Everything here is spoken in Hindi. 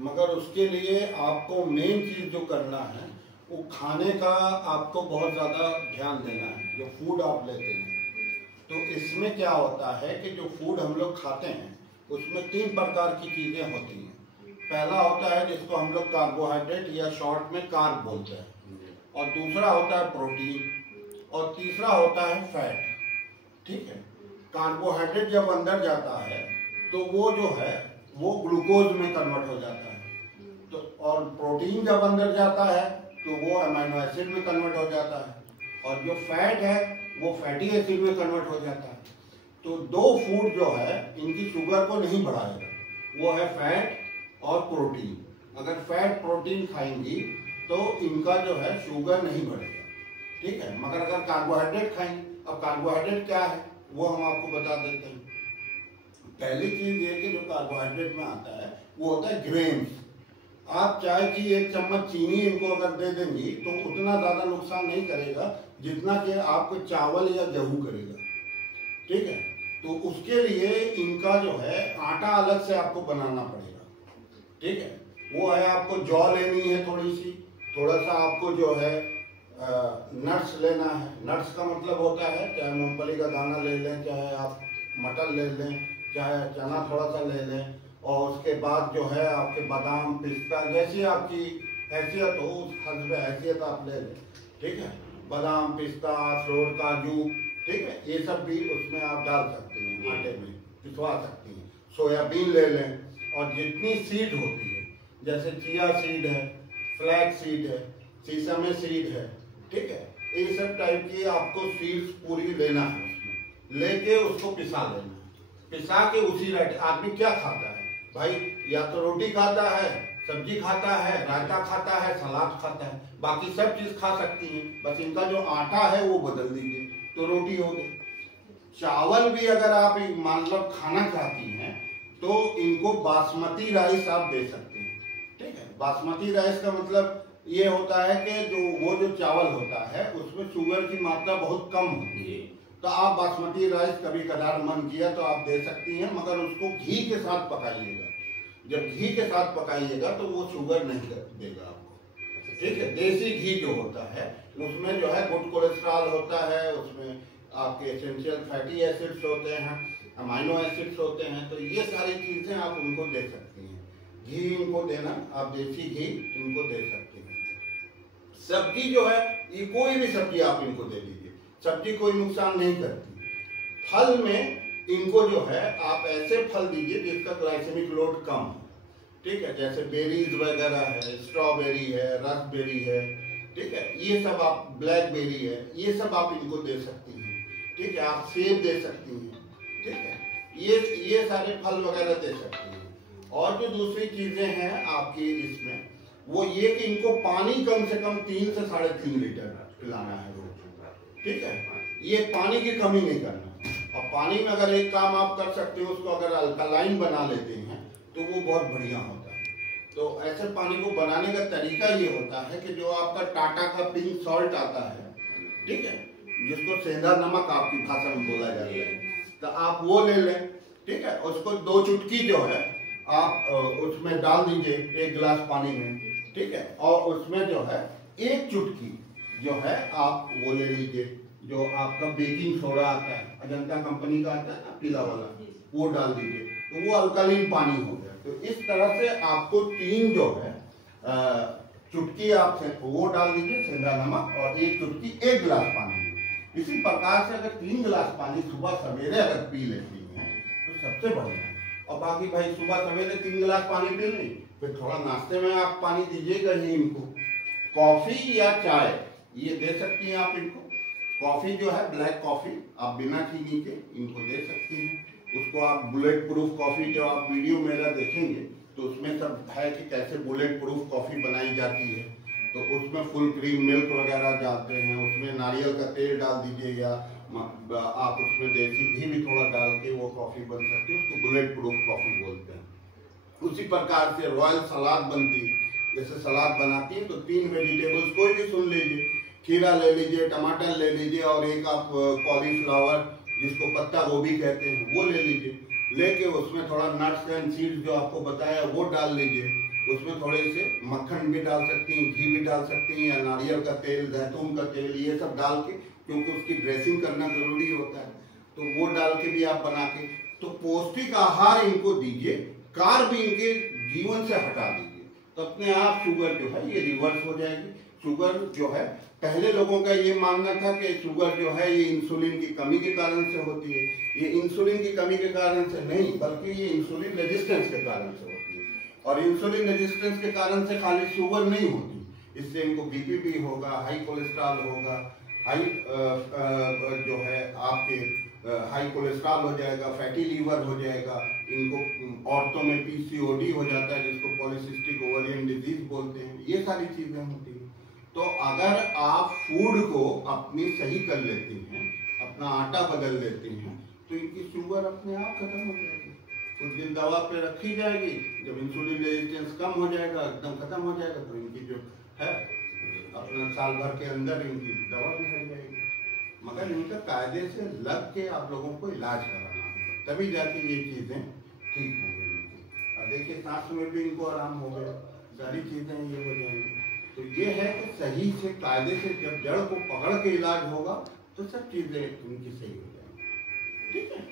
मगर उसके लिए आपको मेन चीज़ जो करना है वो खाने का आपको बहुत ज़्यादा ध्यान देना है। जो फूड आप लेते हैं तो इसमें क्या होता है कि जो फूड हम लोग खाते हैं उसमें 3 प्रकार की चीज़ें होती हैं। पहला होता है जिसको हम लोग कार्बोहाइड्रेट या शॉर्ट में कार्ब बोलते हैं, और दूसरा होता है प्रोटीन, और तीसरा होता है फैट। ठीक है, कार्बोहाइड्रेट जब अंदर जाता है तो वो जो है वो ग्लूकोज में कन्वर्ट हो जाता है, तो और प्रोटीन जब अंदर जाता है तो वो अमीनो एसिड में कन्वर्ट हो जाता है, और जो फैट है वो फैटी एसिड में कन्वर्ट हो जाता है। तो 2 फूड जो है इनकी शुगर को नहीं बढ़ाएगा, वो है फैट और प्रोटीन। अगर फैट प्रोटीन खाएंगी तो इनका जो है शुगर नहीं बढ़ेगा। ठीक है, मगर अगर कार्बोहाइड्रेट खाएंगे, अब कार्बोहाइड्रेट क्या है वो हम आपको बता देते हैं। पहली चीज ये कि जो कार्बोहाइड्रेट में आता है वो होता है ग्रेन्स। आप चाय की 1 चम्मच चीनी इनको अगर दे देंगी तो उतना ज्यादा नुकसान नहीं करेगा जितना कि आपको चावल या गेहूं करेगा। ठीक है, तो उसके लिए इनका जो है आटा अलग से आपको बनाना पड़ेगा। ठीक है, वो है आपको जौ लेनी है थोड़ा सा आपको जो है नट्स लेना है। नट्स का मतलब होता है चाहे मूंगफली का दाना ले लें, चाहे आप मटर ले लें, चाहे चना थोड़ा सा ले लें, और उसके बाद जो है आपके बादाम पिस्ता जैसी आपकी हैसियत हो उस हस्ब हैसियत आप ले लें। ठीक है, बादाम पिस्ता अखरोट काजू, ठीक है, ये सब भी उसमें आप डाल सकते हैं, आटे में पिसवा सकती हैं। सोयाबीन ले लें, और जितनी सीड होती है जैसे चिया सीड है, फ्लैक्स सीड है, सीसमे सीड है, ठीक है, ये सब टाइप की आपको सीड्स पूरी लेना है। उसमें लेके उसको पिसा लेना है। पिसा के उसी आदमी क्या खाता है भाई, या तो रोटी खाता है, सब्जी खाता है, रायता खाता है, सलाद खाता है, बाकी सब चीज खा सकती हैं, बस इनका जो आटा है वो बदल दीजिए तो रोटी हो गई। चावल भी अगर आप मतलब खाना चाहती हैं तो इनको बासमती राइस आप दे सकते हैं। ठीक है, बासमती राइस का मतलब ये होता है कि जो चावल होता है उसमें शुगर की मात्रा बहुत कम होती है, तो आप बासमती राइस कभी कदार मन किया तो आप दे सकती हैं, मगर उसको घी के साथ पकाइएगा। जब घी के साथ पकाइएगा तो वो शुगर नहीं देगा आपको। ठीक है, देसी घी जो होता है उसमें जो है गुड कोलेस्ट्रॉल होता है, उसमें आपके एसेंशियल फैटी एसिड्स होते हैं, अमाइनो एसिड्स होते हैं, तो ये सारी चीजें आप उनको दे सकती हैं। घी इनको देना, आप देसी घी इनको दे सकते हैं। सब्जी जो है ये कोई भी सब्जी आप इनको दे दीजिए, सब्जी कोई नुकसान नहीं करती। फल में इनको जो है आप ऐसे फल दीजिए जिसका ग्लाइसेमिक लोड कम है। ठीक है, जैसे बेरीज वगैरह है, स्ट्रॉबेरी है, रसबेरी है, ठीक है, ये सब आप, ब्लैकबेरी है, ये सब आप इनको दे सकती हैं। ठीक है, आप सेब दे सकती हैं। ठीक है, ये सारे फल वगैरह दे सकती हैं। और जो दूसरी चीजें हैं आपकी इसमें वो ये कि इनको पानी कम से कम 3 से 3.5 लीटर पिलाना है रोज। ठीक है, ये पानी की कमी नहीं करना। और पानी में अगर एक काम आप कर सकते हो, उसको अगर अल्कलाइन बना लेते हैं तो वो बहुत बढ़िया होता है। तो ऐसे पानी को बनाने का तरीका ये होता है कि जो आपका टाटा का पिंक सॉल्ट आता है, ठीक है, जिसको सेंधा नमक आपकी भाषा में बोला जाता है, तो आप वो ले लें। ठीक है, उसको 2 चुटकी जो है आप उसमें डाल दीजिए 1 गिलास पानी में। ठीक है, और उसमें जो है 1 चुटकी जो है आप वो ले लीजिए, जो आपका बेकिंग सोडा आता है, अजंता कंपनी का आता है ना पीला वाला, वो डाल दीजिए, तो वो अल्कलीन पानी हो गया। तो इस तरह से आपको 3 जो है चुटकी आप वो डाल दीजिए सेंधा नमक, और 1 चुटकी 1 गिलास पानी में। इसी प्रकार से अगर 3 गिलास पानी सुबह सवेरे अगर पी लेती हैं तो सबसे बढ़िया। और बाकी भाई सुबह सवेरे 3 गिलास पानी पी ली, फिर थोड़ा नाश्ते में आप पानी दीजिएगा ही इनको। कॉफी या चाय ये दे सकती हैं आप इनको। कॉफी जो है ब्लैक कॉफी आप बिना चीनी के इनको दे सकती हैं। उसको आप बुलेट प्रूफ कॉफी, जो आप वीडियो मेरा देखेंगे तो उसमें सब है कि कैसे बुलेट प्रूफ कॉफी बनाई जाती है। तो उसमें फुल क्रीम मिल्क वगैरह डालते हैं, उसमें नारियल का तेल डाल दीजिए, या आप उसमें देसी घी भी थोड़ा डाल के वो कॉफी बन सकती है, उसको बुलेट प्रूफ कॉफी बोलते हैं। उसी प्रकार से रॉयल सलाद बनती है, जैसे सलाद बनाती है तो 3 वेजिटेबल्स कोई भी सुन लीजिए, खीरा ले लीजिए, टमाटर ले लीजिए, और एक आप कॉलीफ्लावर जिसको पत्ता गोभी कहते हैं वो ले लीजिए। लेके उसमें थोड़ा नट्स एंड सीड्स जो आपको बताया वो डाल लीजिए, उसमें थोड़े से मक्खन भी डाल सकती हैं, घी भी डाल सकती हैं, या नारियल का तेल, जैतून का तेल, ये सब डाल के, क्योंकि उसकी ड्रेसिंग करना जरूरी होता है, तो वो डाल के भी आप बना के, तो पौष्टिक आहार इनको दीजिए, कार्ब भी इनके जीवन से हटा दीजिए, तो अपने आप शुगर जो है ये रिवर्स हो जाएगी। शुगर जो है, पहले लोगों का ये मानना था कि शुगर जो है ये इंसुलिन की कमी के कारण से होती है। ये इंसुलिन की कमी के कारण से नहीं, बल्कि ये इंसुलिन रेजिस्टेंस के कारण से होती है। और इंसुलिन रेजिस्टेंस के कारण से खाली शुगर नहीं होती, इससे इनको बीपी भी होगा, हाई कोलेस्ट्रॉल होगा, हाई जो है आपके हाई कोलेस्ट्रॉल हो जाएगा, फैटी लीवर हो जाएगा, इनको औरतों में पीसीओडी हो जाता है, जिसको पॉलीसिस्टिक ओवरियन डिजीज बोलते हैं, ये सारी चीजें होती हैं। तो अगर आप फूड को अपनी सही कर लेती हैं, अपना आटा बदल लेती हैं, तो इनकी शुगर अपने आप खत्म हो जाएगी। कुछ दिन दवा पे रखी जाएगी, जब इंसुलिन रेजिस्टेंस कम हो जाएगा, एकदम खत्म हो जाएगा, तो इनकी जो है अपना साल भर के अंदर इनकी दवा भी हट जाएगी। मगर इनका कायदे से लग के आप लोगों को इलाज कराना होगा, तभी जाके ये चीजें ठीक होंगी इनकी। अब देखिए सांस में भी इनको आराम हो गया, सारी चीजें ये हो जाएंगी। तो ये है कि सही से कायदे से जब जड़ को पकड़ के इलाज होगा तो सब चीजें इनकी सही हो जाएंगी। ठीक है।